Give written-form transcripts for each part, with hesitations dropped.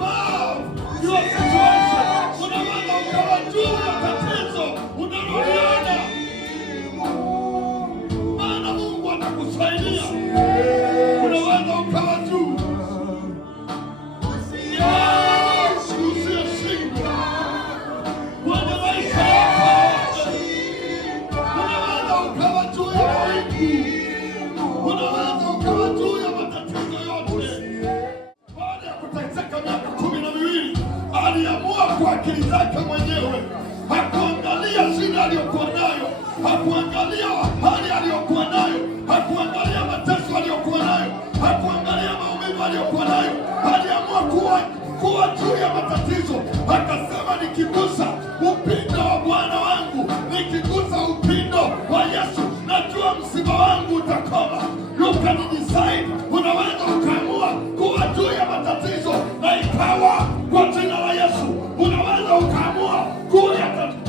above your situation. Unaweza ukawa juu ya tatizo unaloliona, maana Mungu atakusaidia. Unaweza ukawa juu. Unaweza ukawa juu ya matatizo yote. Baada ya kuteseka miaka 12, aliamua kwa akili zake mwenyewe. Hakuangalia shida aliyokuwa nayo, hakuangalia hali aliyokuwa nayo, hakuangalia mateso aliyokuwa nayo, hakuangalia maumivu aliyokuwa nayo. Aliamua kuwa juu ya matatizo. Akasema, nikigusa upindo wa Bwana wangu, nikigusa upindo wa Yesu, najua msiba wangu utakoma. You can decide. Unaweza ukaamua kuwa juu ya matatizo na ikawa kwa jina la Yesu. Unaweza ukaamua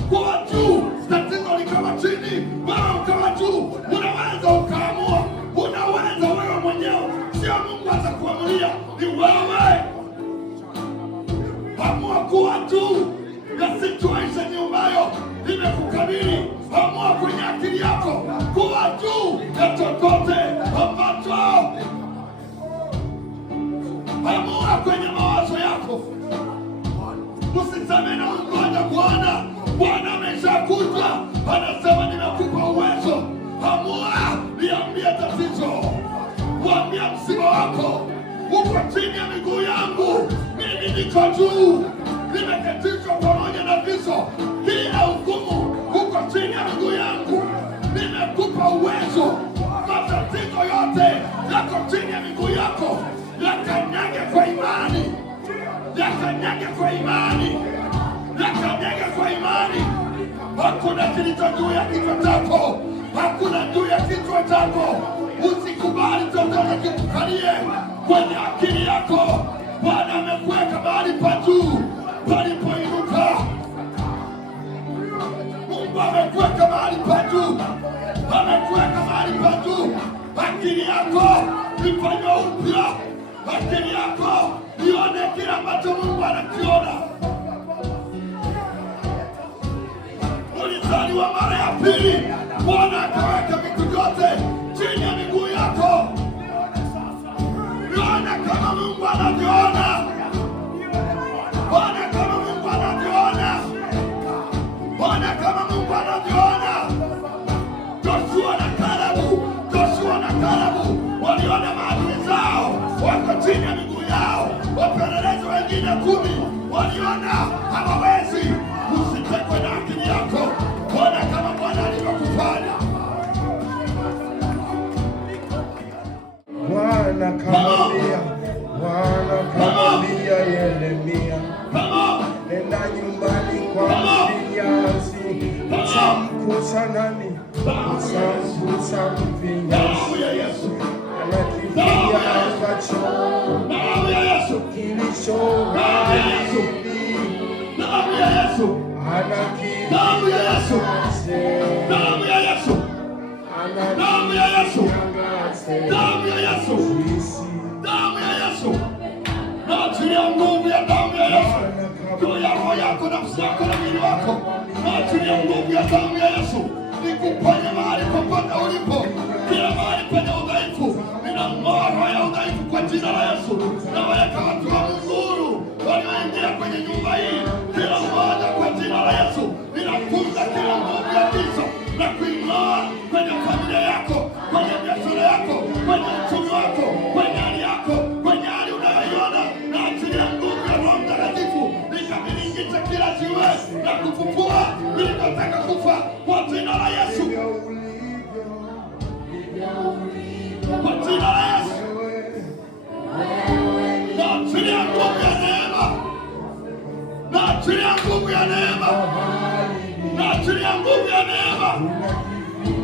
kuwa juu, tatizo likawa chini, wewe ukawa juu. Unaweza ukaamua, unaweza wewe mwenyewe, sio Mungu atakuamulia, ni wewe. Amua kuwa juu ya situation ambayo imekukabili. Amua kwenye akili yako kuwa juu ya chochote ambacho. Amua kwenye mawazo yako. Usiseme na ngoja Bwana. Bwana ameshakuja, anasema nimekupa uwezo. Amua, niambie tatizo, mwambie msiba wako, uko chini ya miguu yangu, mimi niko juu, nimeketishwa pamoja na viso, kila hukumu uko chini ya miguu yangu, nimekupa uwezo. Matatizo yote yako chini ya miguu yako, yakanyage kwa imani, yakanyage kwa imani, yakanyage kwa imani. Hakuna kilicho juu ya kichwa chako, hakuna juu ya kichwa chako. Usikubali chochote kikukalie kwenye akili yako. Bwana amekuweka mahali pa juu palipoinuka. Mungu amekuweka mahali pa juu, amekuweka mahali pa juu. Akili yako ifanywe upya, akili yako ione kile ambacho Mungu anakiona. Ulizaliwa mara ya pili, Bwana akaweka vitu vyote chini ya miguu yako. Niona kama Mungu anavyoona, ona kama Mungu anavyoona, ona kama Mungu anavyoona. Joshua na Kalebu waliona maadui zao wako chini ya miguu yao. Wapelelezi wengine 10 waliona hawawezi. Usitekwe na akili yako, ona kama Bwana alivyokufanya. Bwana kamwambia Yeremia, nenda nyumbani kwa mfinyanzi, utamkuta nani? Utamkuta mfinyanzi anakimbia ambacho kilicho halisi, Naachilia nguvu ya damu ya Yesu juu ya roho yako, nafsi yako na mwili wako. Naachilia nguvu ya damu ya Yesu ikuponye mahali popote ulipo, kila mahali penye udhaifu. Ninang'oa roho ya udhaifu kwa jina la Yesu. Naweka watu wa Mungu huru walioingia kwenye nyumba hii, kila mmoja kwa jina la Yesu. Ninafunga kila nguvu ya giza na kuing'oa kwenye familia yako, kwenye biashara yako, kwenye uchumi wako, kwenye hali yako, kwenye hali unayoiona. Naachilia nguvu ya Roho Mtakatifu ikabilingite kila jiwe na kufufua vilivyotaka kufa kwa jina la Yesu, kwa jina la Yesu. Naachilia nguvu ya neema, naachilia nguvu ya neema, naachilia nguvu ya neema,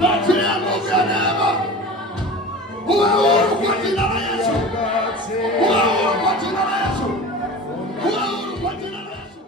naachilia nguvu ya neema. Uwe huru kwa jina la Yesu, uwe huru kwa jina la Yesu, uwe huru kwa jina la Yesu.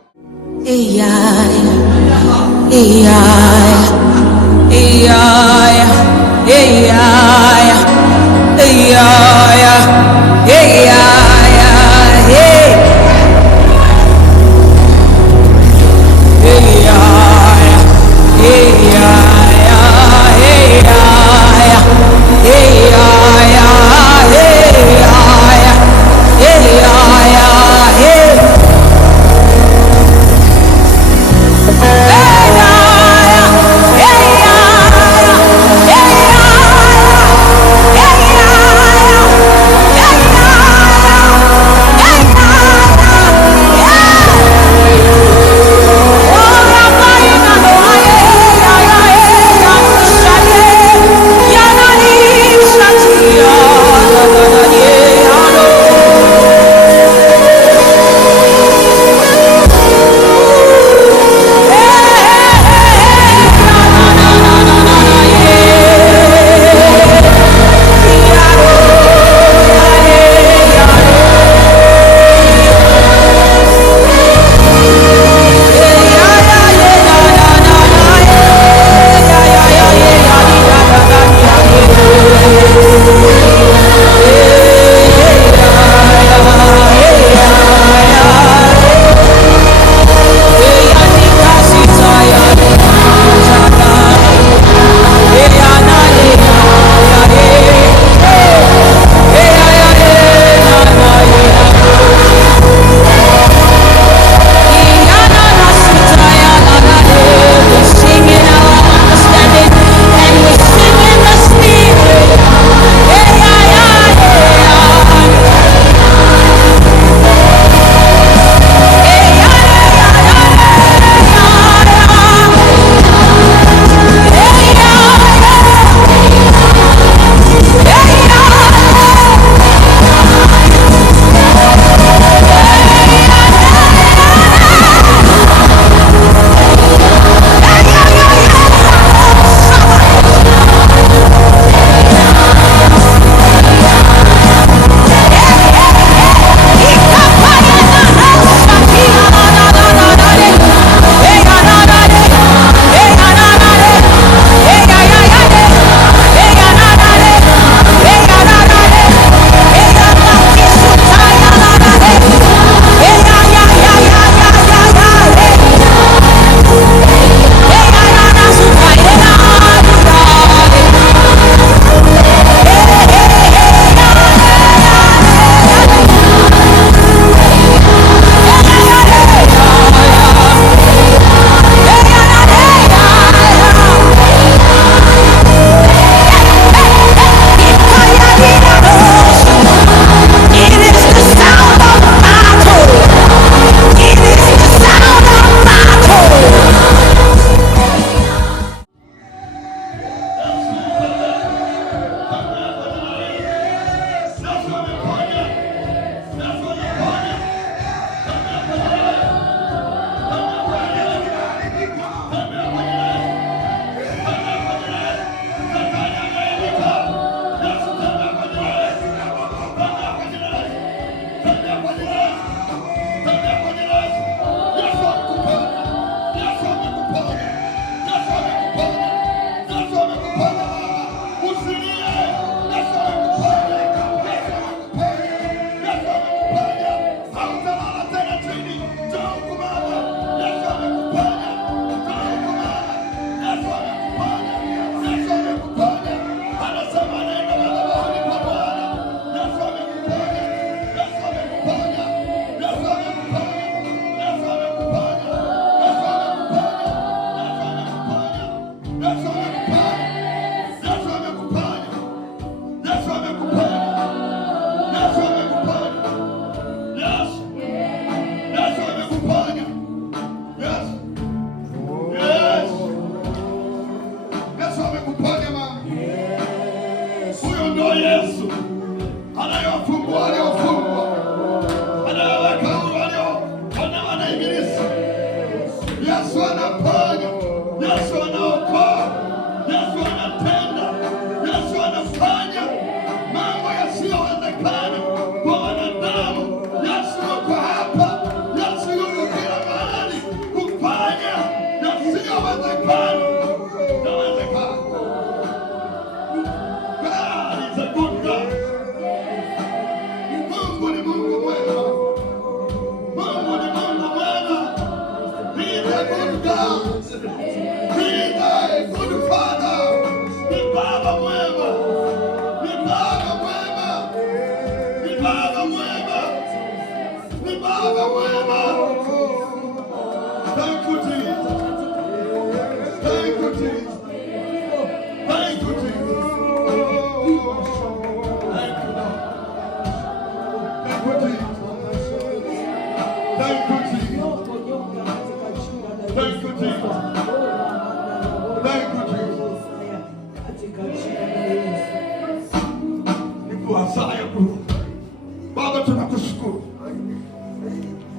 Baba, tunakushukuru.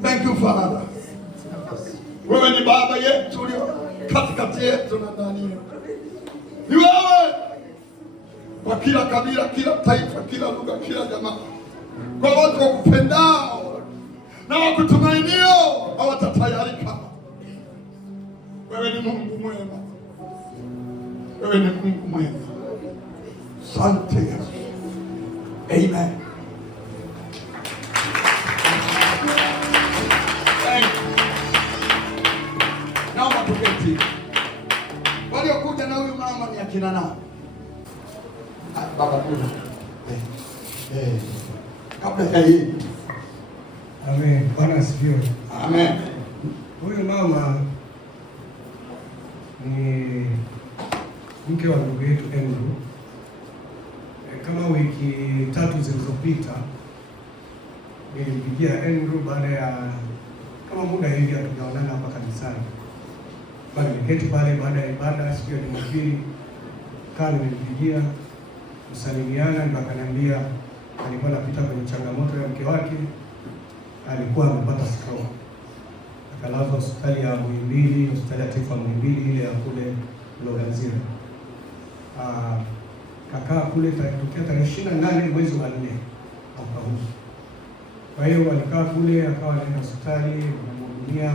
Thank you Father. Wewe ni baba yetu ulio katikati yetu na ndani yetu. Ni wewe kwa kila kabila, kila taifa, kila lugha, kila jamaa, kwa watu wakupendao na wakutumainio hawatatayarika. Wewe ni Mungu mwema. Wewe ni Mungu mwema. Asante Yesu. Amen. Naomba tuketi. Waliokuja na huyu mama ni akina nani? Baba kuja. Kabla ya hii. Amen. Bwana asifiwe. Amen. Huyu mama ni mke wa ndugu yetu Andrew. Kama wiki 3 zilizopita nilimpigia Andrew baada ya kama muda hivi hatujaonana hapa kanisani. Bali niketi pale baada ya ibada siku ya Jumapili, nilimpigia kusalimiana, ndio akaniambia alikuwa anapita kwenye changamoto ya mke wake, alikuwa amepata stroke. Akalazwa hospitali ya Muhimbili, hospitali ya taifa Muhimbili ile ya kule Loganzira. Kakaa kule tokea tarehe 28 mwezi wa 4 mwaka huu. Kwa hiyo alikaa kule, akawa anaenda hospitali kumhudumia,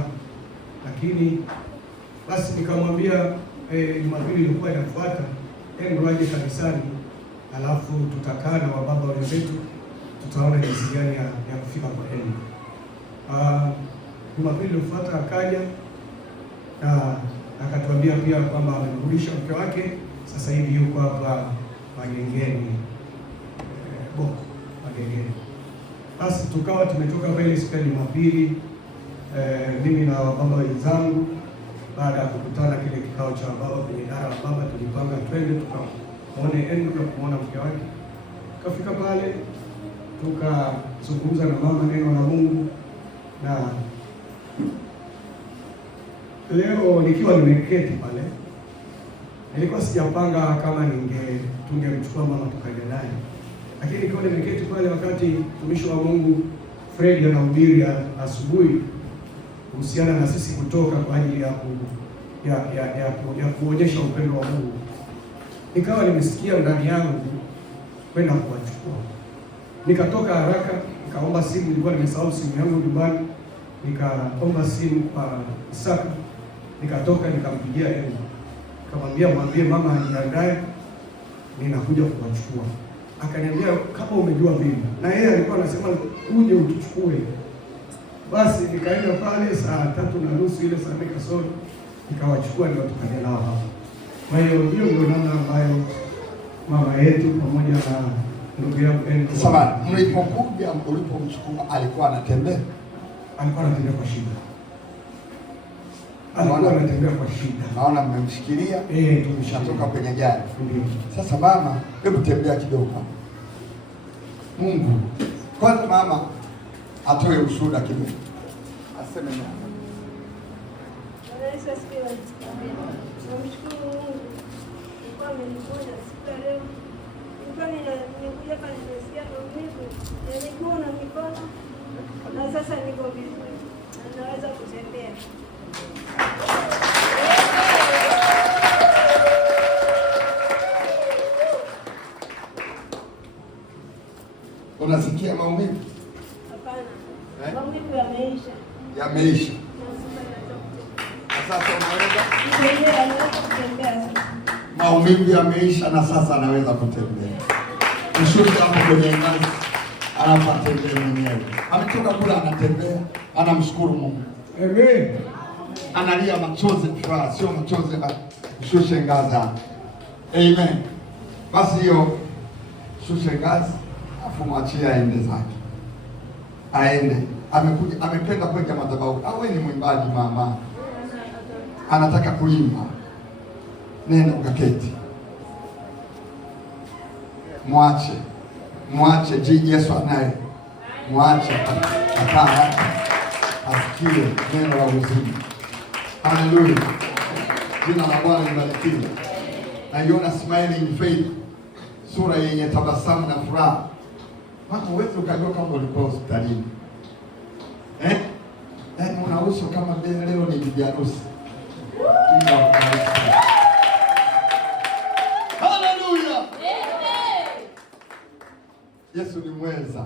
lakini basi nikamwambia Jumapili ilikuwa inafuata Andrew aje kanisani, alafu tutakaa na wababa wenzetu, tutaona jinsi gani ya kufika kwa Andrew. Jumapili ilifuata akaja na akatuambia pia kwamba amemrudisha mke wake, sasa hivi yuko hapa Magengeni, Magengeni. Basi tukawa tumetoka pale siku ya Jumapili, mimi na baba wenzangu, baada ya kukutana kile kikao cha baba kwenye idara ya baba, tulipanga twende tukamuone Andrew na kumuona mke wake. Tukafika pale tukazungumza na mama neno la Mungu, na leo nikiwa nimeketi pale, nilikuwa sijapanga kama tungemchukua mama tukaenda naye, lakini nikiwa nimeketi pale wakati mtumishi wa Mungu Fred anahubiri asubuhi kuhusiana na sisi kutoka kwa ajili ya kuonyesha upendo wa Mungu, nikawa nimesikia ndani yangu kwenda kuwachukua. Nikatoka haraka, nikaomba simu, nilikuwa nimesahau simu yangu nyumbani, nikaomba simu kwa Isaka, nikatoka nikampigia Andrew. Nikamwambia mwambie mama aniandae, ninakuja kuwachukua. Akaniambia kama umejua vipi, na yeye alikuwa anasema uje utuchukue. Basi nikaenda pale saa 3:30 ile saa kasoro, nikawachukua ndio tukaja nao hapa. Kwa hiyo hiyo ndio namna ambayo mama yetu pamoja na ndugu yangu Andrew. Sasa mlipokuja, ulipomchukua alikuwa anatembea? Alikuwa anatembea kwa shida. Alikuwa anatembea kwa shida. Naona mmemshikilia. Tumeshatoka kwenye gari. Ndio. Sasa mama, hebu tembea kidogo. Mungu. Kwanza mama atoe ushuhuda kidogo. Aseme nini? Yesu asifiwe. Namshukuru Mungu. Nilikuwa ameniponya siku ya leo. Nilikuwa nimekuja hapa nimesikia maumivu ya miguu na mikono, na sasa niko vizuri. Naweza kutembea. Unasikia maumivu? Hapana. Maumivu yameisha. Yameisha. Sasa unaweza kutembea. Maumivu yameisha na sasa anaweza kutembea. Ushuhuda hapo kwenye ngazi, anapatembea mwenyewe. Ametoka kula anatembea, anamshukuru Mungu. Amen. analia machozi furaha, sio machozi kushusha ngazi. Amen. Basi hiyo shushe ngazi, afu mwachie aende zake, aende. Amekuja, amependa kwenda madhabahu. Awe ni mwimbaji mama, anataka kuimba, nenda ukaketi, mwache Yesu anaye, mwache akaa asikie neno la uzima. Haleluya, jina la Bwana libarikiwe. Naiona smiling faith, sura yenye tabasamu na furaha. Mama, uweze ukajua kama ulikuwa hospitalini. Una uso kama leo ni bibi harusi. Haleluya. Yesu ni mweza.